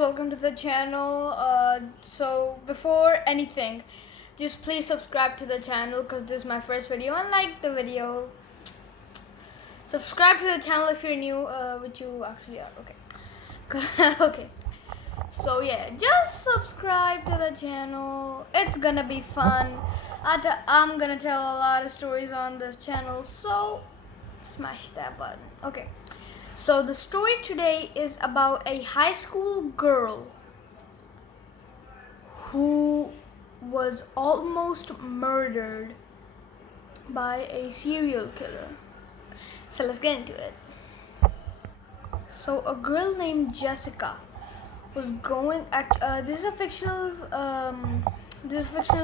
welcome to the channel. So before anything, just please subscribe to the channel because this is my first video, and like the video. Subscribe to the channel if you're new, which you actually are. Okay. Okay. So yeah, just subscribe to the channel. It's gonna be fun. I'm gonna tell a lot of stories on this channel, so smash that button. Okay. So the story today is about a high school girl who was almost murdered by a serial killer. So let's get into it. So a girl named Jessica was going at this is a fictional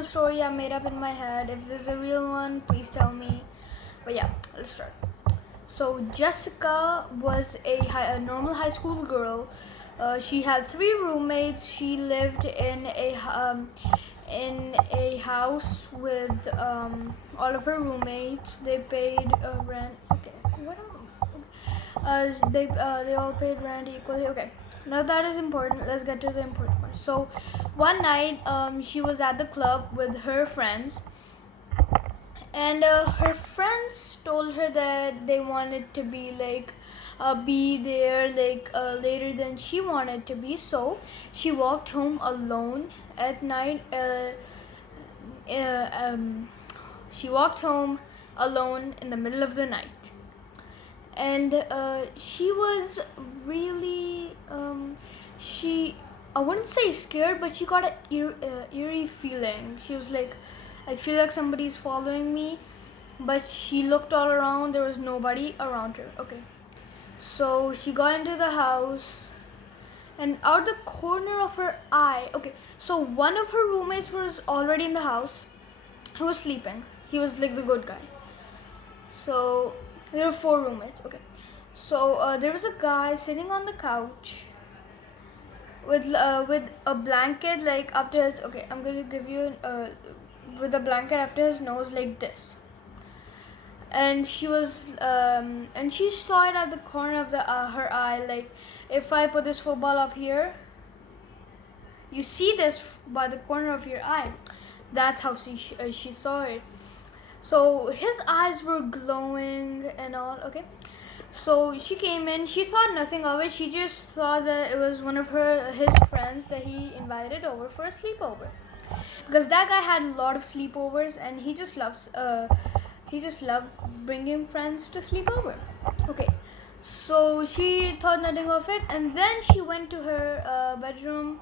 story I made up in my head. If this is a real one, please tell me. But yeah, let's start. So Jessica was a normal high school girl. She had 3 roommates. She lived in a house with all of her roommates. They paid rent. Okay, what? They all paid rent equally. Okay, now that is important. Let's get to the important part. So one night, she was at the club with her friends. And her friends told her that they wanted to be there later than she wanted to be. So she walked home alone at night. She walked home alone in the middle of the night, and she was really I wouldn't say scared, but she got an eerie feeling. She was like, I feel like somebody's following me, but she looked all around. There was nobody around her. Okay, so she got into the house, and out the corner of her eye, okay, so one of her roommates was already in the house. He was sleeping. He was like the good guy. So there were 4 roommates. Okay, so there was a guy sitting on the couch with a blanket like up to his. Okay, I'm gonna give you with a blanket up to his nose like this. And she saw it at the corner of her eye. Like, if I put this football up here, you see this by the corner of your eye. That's how she saw it. So his eyes were glowing and all. Okay, so she came in. She thought nothing of it. She just thought that it was one of his friends that he invited over for a sleepover, because that guy had a lot of sleepovers, and he just loved bringing friends to sleep over. Okay, so she thought nothing of it, and then she went to her bedroom.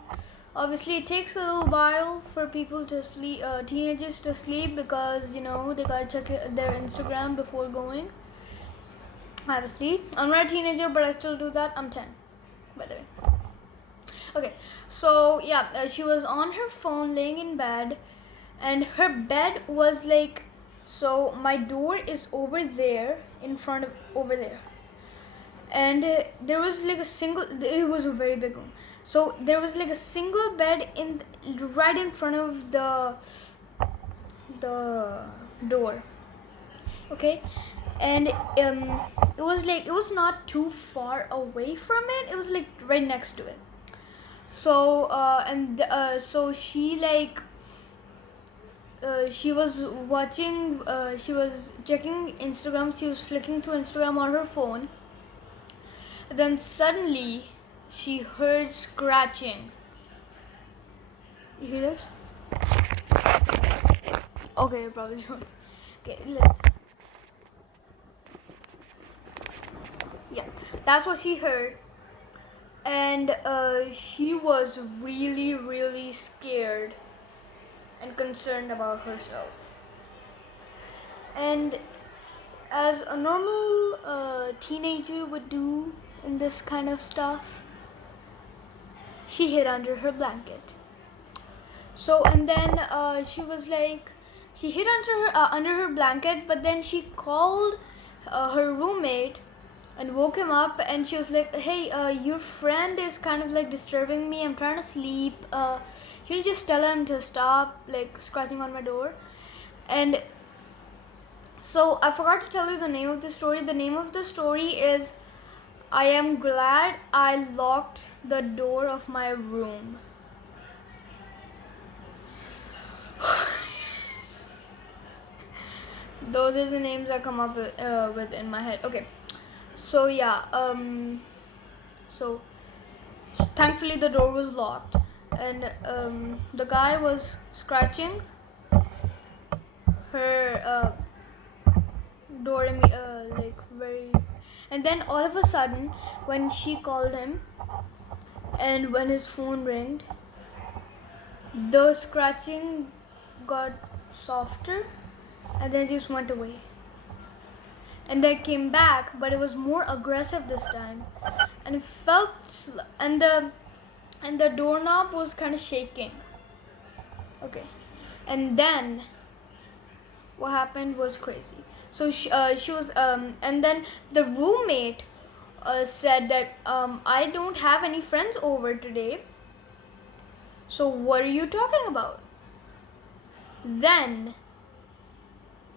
Obviously, it takes a little while for people to sleep, teenagers to sleep, because they gotta check their Instagram before going. Obviously, I'm not a teenager, but I still do that. I'm 10, by the way. Okay, so yeah, she was on her phone, laying in bed, and her bed was like. So my door is over there, in front of over there, and there was like a single. It was a very big room, so there was like a single bed right in front of the door. Okay, and it was not too far away from it. It was like right next to it. So so she was watching, she was checking Instagram, she was flicking through Instagram on her phone. Then suddenly she heard scratching. You hear this? Okay, probably not. Okay, yeah, that's what she heard. And she was really, really scared and concerned about herself. And as a normal teenager would do in this kind of stuff, she hid under her blanket. So, and then she hid under her blanket, but then she called her roommate and woke him up, and she was like, hey, your friend is kind of like disturbing me. I'm trying to sleep. Can you just tell him to stop like scratching on my door? And so I forgot to tell you the name of the story. The name of the story is I am glad I locked the door of my room. Those are the names I come up with in my head. Okay, so yeah, so thankfully the door was locked, and the guy was scratching her door like very, and then all of a sudden when she called him and when his phone rang, the scratching got softer and then just went away, and then came back, but it was more aggressive this time, and it felt, and the doorknob was kind of shaking. Okay, and then what happened was crazy. So she was and then the roommate said that I don't have any friends over today, so what are you talking about? Then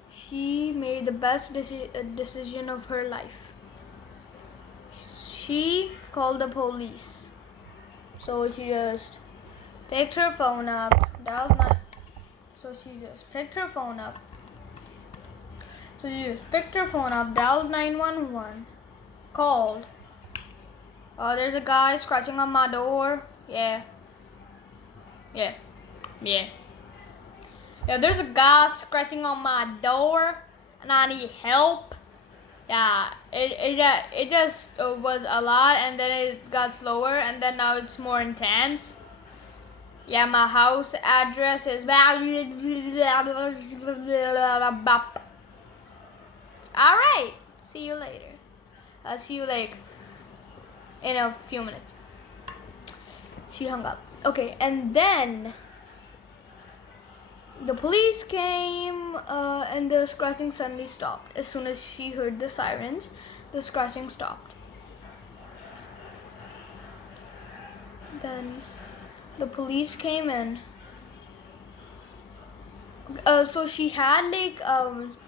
she made the best decision of her life. She called the police. So she just picked her phone up, dialed nine. So she just picked her phone up. So she just picked her phone up, dialed 911, called. There's a guy scratching on my door. Yeah. Yeah, there's a guy scratching on my door, and I need help. Yeah, it just was a lot, and then it got slower, and then now it's more intense. Yeah, my house address is. Alright, see you later. I'll see you in a few minutes. She hung up. Okay, and then the police came and the scratching suddenly stopped. As soon as she heard the sirens, the scratching stopped. Then the police came in. So she had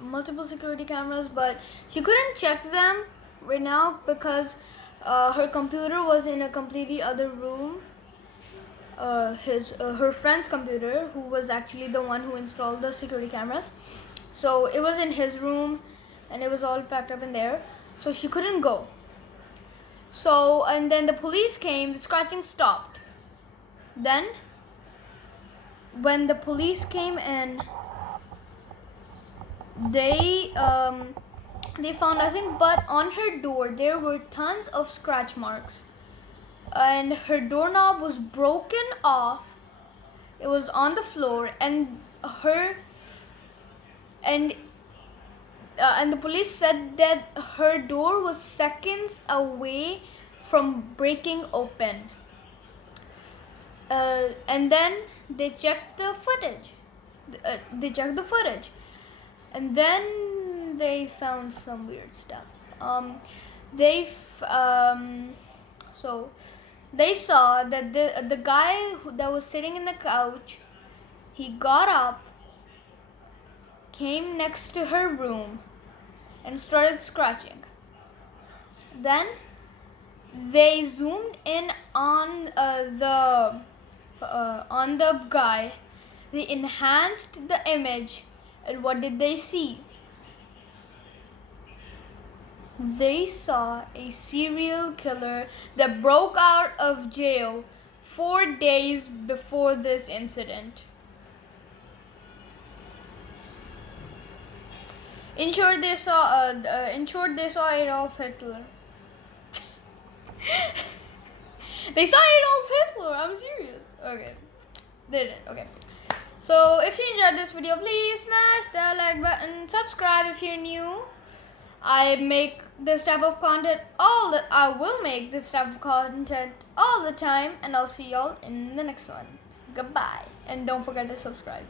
multiple security cameras, but she couldn't check them right now because her computer was in a completely other room. Her friend's computer, who was actually the one who installed the security cameras, so it was in his room, and it was all packed up in there. So she couldn't go. So and then the police came. The scratching stopped. Then when the police came in, they found nothing, but on her door there were tons of scratch marks, and her doorknob was broken off. It was on the floor, and the police said that her door was seconds away from breaking open. And then they checked the footage. And then they found some weird stuff. So they saw that the guy that was sitting in the couch, he got up, came next to her room, and started scratching. Then they zoomed in on the guy. They enhanced the image, and what did they see? They saw a serial killer that broke out of jail 4 days before this incident. In short, they saw Adolf Hitler. They saw Adolf Hitler. I'm serious. Okay, they did. Okay. So if you enjoyed this video, please smash the like button. Subscribe if you're new. I will make this type of content all the time, and I'll see y'all in the next one. Goodbye, and don't forget to subscribe.